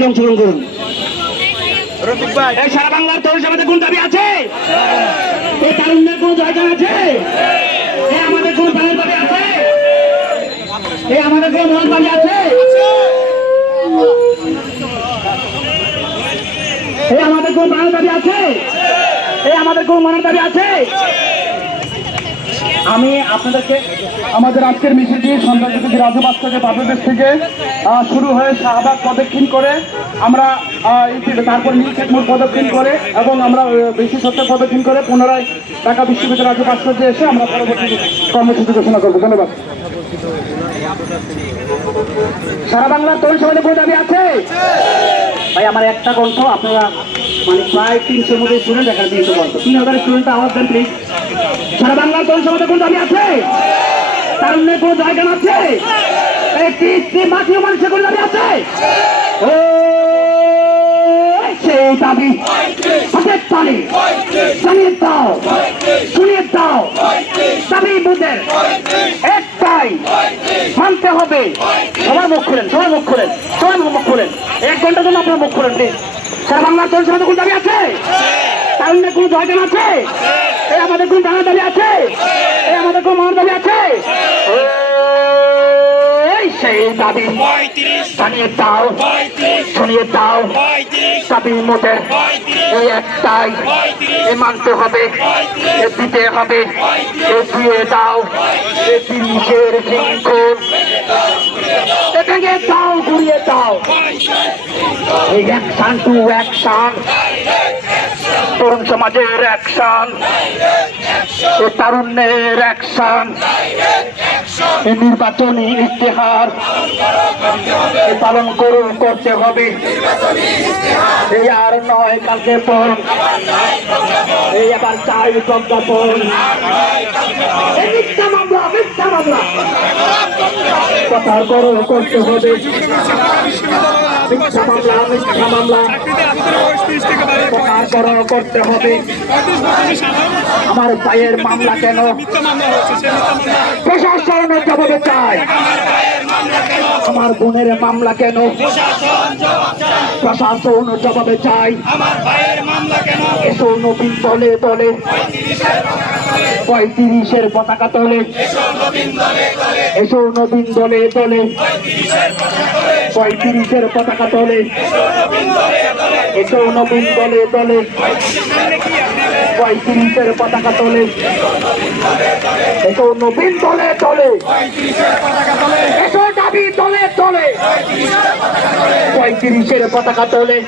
অংশগ্রহণ করুন। এই সারা বাংলার তরুণ সমাজে কোন দাবি আছে? এই তারুণ্যের কোন জয়গান আছে? এই আমাদের কোন প্রাণের দাবি আছে? এই আমাদের কোন মহান দাবি আছে? এই আমাদের কোন প্রাণের দাবি আছে? এই আমাদের কোন মনের দাবি আছে? আমি আপনাদেরকে আমাদের আজকের মিছিলটি সন্ত্রাসী রাজবাস থেকে বাংলাদেশ থেকে শুরু হয়ে শাহবাগ প্রদক্ষিণ করে আমরা তারপর নীলক্ষেত মোড় প্রদক্ষিণ করে এবং আমরা বেশি সত্য প্রদক্ষিণ করে পুনরায় ঢাকা বিশ্ববিদ্যালয় রাজ্য ভাস্কর্যে এসে আমরা পরবর্তী কর্মসূচি ঘোষণা করব। ধন্যবাদ। সারা বাংলার তরুণ সমাজে কোন দাবি আছে? ভাই, আমার একটা কণ্ঠ, আপনারা মানে প্রায় তিনশোর মধ্যে স্টুডেন্ট এখানে তিনশো কণ্ঠ। তিন হাজার স্টুডেন্ট আওয়াজ দেন প্লিজ সারা বাংলার তরুণ সমাজে কোন দাবি আছে? তারুণ্যের কোন জায়গা আছে? একটি মাতৃ মানুষের কোন দাবি আছে? ও, সেই দাবি। হাতের তালি। জানিয়ে দাও। শুনিয়ে দাও। দাবি বুঝের একটাই মানতে হবে। সবাই মুখ খুলেন সবাই মুখ খুলেন সবাই মুখ খুলেন। এক ঘণ্টার জন্য আপনার মুখ খুলেন প্লিজ সারা বাংলার জনসভাতে কোন দাবি আছে? তাহলে কোন জয়গান আছে? এই আমাদের কোন দাবি আছে? এই আমাদের কোন মহান দাবি আছে? সেই দাবি জানিয়ে দাও শুনিয়ে দাও। দাবি মোদের এই একটাই। এ মানতে হবে এ দিতে হবে এ দিয়ে দাও এ জিনিসের শৃঙ্খল ভেঙে দাও ঘুরিয়ে দাও। এই অ্যাকশন টু অ্যাকশন তরুণ সমাজের অ্যাকশন এ তারুণ্যের অ্যাকশন এই নির্বাচনী ইশতেহার পালন করুন, করতে হবে। এই আর নয় কালকে পর এই আবার চাই প্রজ্ঞাপন। কথা করো করতে হবে। মামলা মিথ্যা মামলা করতে হবে আমার ভাইয়ের মামলা কেন প্রশাসনের জবাবে চাই আমার বোনের মামলা কেন প্রশাসন জবাবে চাই এসো নবীন দলে দলে পঁয়ত্রিশের পতাকা তোলে এসো নবীন দলে দলে পঁয়ত্রিশের পতাকা তলে। এসো নবীন দলে দলে। পঁয়ত্রিশের পতাকা তলে। এসো নবীন দলে দলে। এসো দাবি দলে দলে। পঁয়ত্রিশের পতাকা তোলে।